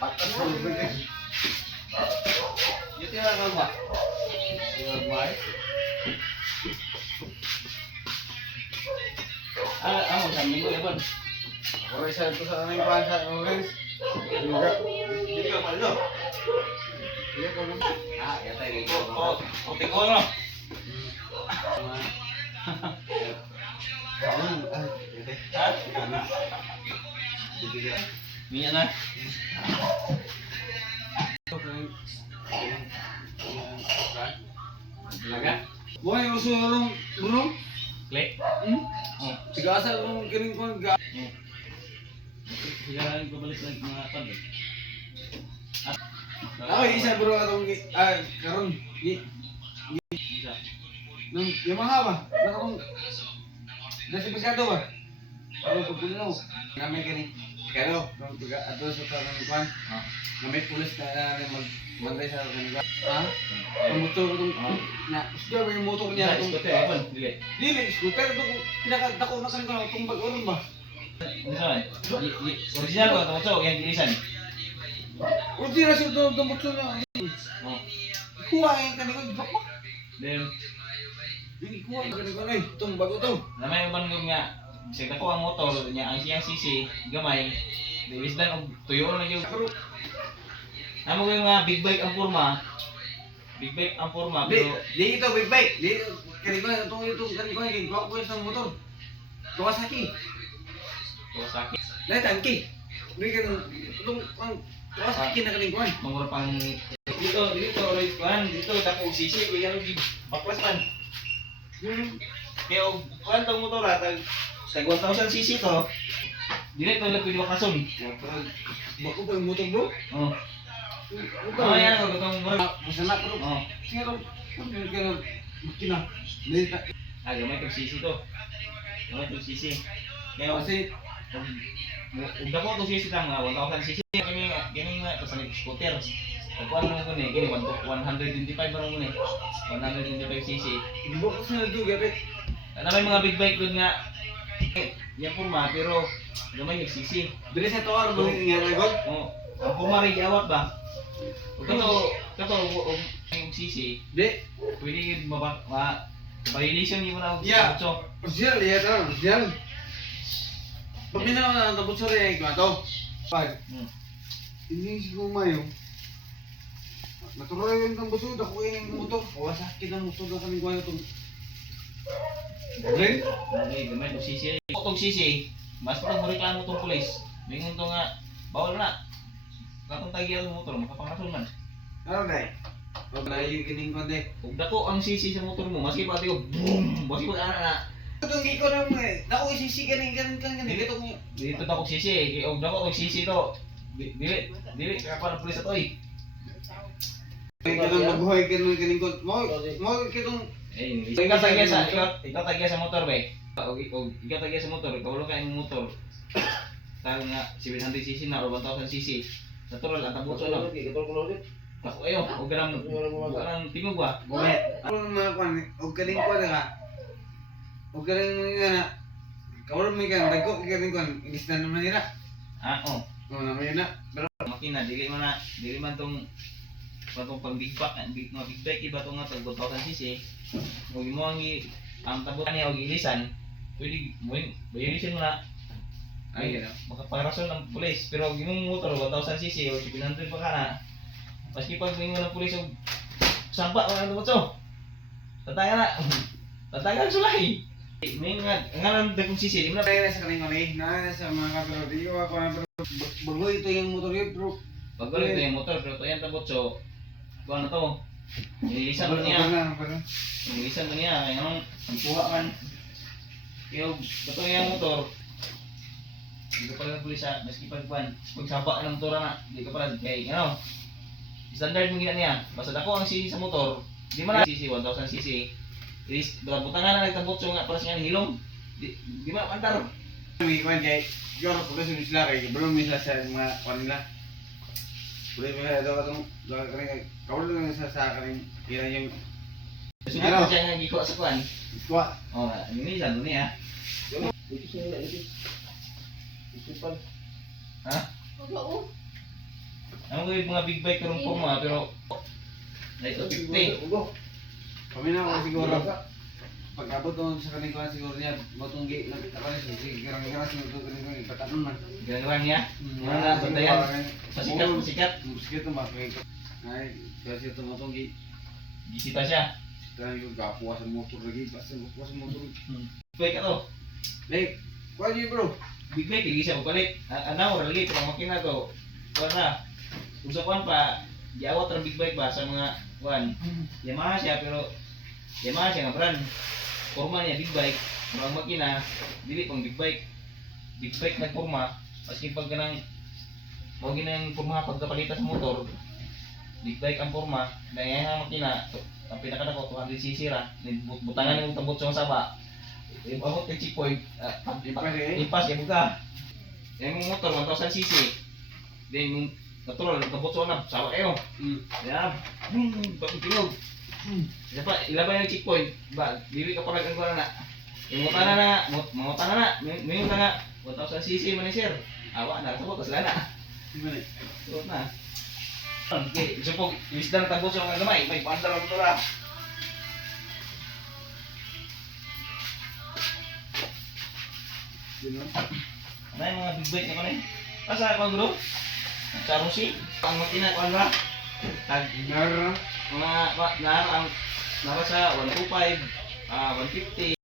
Patas ko ba? Yung tira ka ba? Ako, sa minggu ya, Bon. Kalau saya tu sana yang panjang orang juga. Jadi apa itu? Dia kalau Ya tadi tinggal loh. Minyak na. Talaga? Boy, uso lang burung. Klik. Tiga asal lang kiring ko ga. Sigaran ko balik lagi mga pan. Ako isa bro atong karon Isa. nung Yamaha ba? Nakong dasipisado ba? Ano pagpuno? Namin kini. Pero nung tiga ato sa tanong kwan. Namay pulis na magmantay sa kanila. Ha? Ang motor ko tong na, siya ba yung motor niya Isa, tong scooter ya, Bon. Dili. dili scooter tong pinakadako na kanila tong bag-oron ba? Misalnya, original ko atau cowok yang irisan? O di ra siya tong motor niya. Oh. Kuha yung kanila ko ba? Dan Ini kuha yung kanila ay tong bago to. namanya man nga bisa ko ang motor nya ang siyang sisi gamay. Dibis dan tuyo na yung amo ko yung big bike ang forma. Big bike ang forma Di, pero di ito big bike. Di kanila itong kanila yung kuha ko yung motor. Kawasaki. Kawasaki. Dahil tangki. Di kan itong Kawasaki na kaning kuha. Nomor pang dito right kan dito dako sisi kaya di baklas man. Kaya kuan tong motor tag 1,000 cc to. Dili to lang pwede makason. Bako pa yung motor bro. Oh. Oh yan ko tong Masana bro. oh. Pero kung kaya makina. Di ta. Gamay tong cc to. Gamay tong cc. Kaya Kasi ug dako tong cc tang 1,000 cc kini nga sa scooter. Kuan mo ko ni kini 125 barang mo ni. 125 cc. di ba ko sa duga bet. Ano may mga big bike doon nga yan forma pero gamay yung cc. Dili sa tower mo nga gol. Oh, ang forma rin giawat ba? Ug kato yung cc, Di. pwede yun violation yun mo na Yeah. so. Original ya ta, original. Pamina na tapos sa rek to. Pag ini si kumayo. Natural yung tang busod ako yung motor. Kawasaki ng motor na kaming kuha itong. Glen? Okay, gamay yung cc. Itong cc, mas parang reklamo tong pulis. Mingon to nga bawal na. Katong tagyan ng motor makapangason man. Ano dai? Wag na yung kining konde. Ug dako ang cc sa motor mo, maski pa tiyo boom, maski pa ana na. Itong giko nang dako isisi kaning Dili dito ko. dito dako cc, ug dako tong cc to. Dili ka pa pulis atoy. Ay kanang magbuhay kaning kon. Mo kitong Ikaw tagya sa motor ba? Ikaw tagya sa motor, ikaw ka yung motor. Tawag nga 700cc na or 1000cc. Natural ang tabutso lang. Ako ayo, o ganang tingog ba? bumet. Ano mga kwan og kaning kwan nga. Og kaning mga na. Kawala mo kan dagko kaning kwan ilis na naman nila. Oo. Oh naman na. Pero Makina dili man tong pang big bike iba tong nga tag 1000cc. Ug mo ang tabutan niya og ilisan, pwede mo bayarisin mo na. Ay, makaparason ng pulis. Pero ang imong motor 1000cc o 700 pa ka na. Maski pag mo ng pulis og sampa o ano mo to. Tatagan sulay. May nga dagkong cc, di mo na kaya sa kaning kwan na sa mga kapero di ko ako na bagoy ito yung motor yun bro. pagbalik ito yung motor pero to yan tabot so kuha na to. Nilisan mo niya. Nilisan mo niya kaya anong pagkuha man. Kaya bato yung motor. Hindi ka pala ng pulis ha, maski pagsaba ng motor na, hindi ka pala kay ano. Standard mo gina niya, basta dako ang cc sa motor, di man na cc 1000cc. Is butangan na nagtabot so nga para sa hilom. Di man pantar. May kwan kay Yor pagka sila kay bro misla sa mga kwan nila. Pwede mo ito katong kawal lang sa kaning kira yung Sudah ano? Siya nga giko sa kuan. kuha. Oh, ini satu ni ah. Ito siya ito. Ito pa. Ha? Ano ko yung mga big bike karong forma pero like 50. Ugo. Kami na ako siguro. Pag-abot ko sa kanikuan siguro niya, matunggi, nakapalis, garang-garang siguro kanikuan, patanon man. Ginagawa niya. Mga Siguro, bantayan. Pasikat, pasikat. Pasikat na makikita. Ay, kasi ito matunggi. Gisita siya. Kaya yung gapuwa sa motor lagi, basta gapuwa sa motor. Bike ka to. Like, kuha niyo bro. Big bike, hindi siya magpalit. Ano, lagi ito ang makina to. Kuha na. Usapan pa, diawat ng big bike ba sa mga kuhan. Yamaha siya pero Yamaha siya nga brand. Forma niya big bike. Pero ang makina, dili pang big bike. Big bike na forma. Maski pag ganang huwag ginang forma pagkapalitan sa motor. Big bike ang forma. Dahil ang makina, ang pinakadako 200cc ra. Butangan yung tabot sa saba. Yung abot kay checkpoint. Impas ya buka. Yung motor 1000cc. Then yung natural tabot sa unab. Sawa kayo. Yan. Pagkinog. Ilabay yung checkpoint. Ba, dili ka parang ang na. Yung mutana na. Mayroon na nga. 1000cc man ni sir. Awa na, sabot sila na. Sabot na. Okay, gusto po, ilis na natagos yung mga gamay. May pandal ang motora. Ano yung mga big bike na ko na yun? Asa ako bro? Sa Rusi? Ang makina ko ba? Nara. Mga nara sa 125, 150.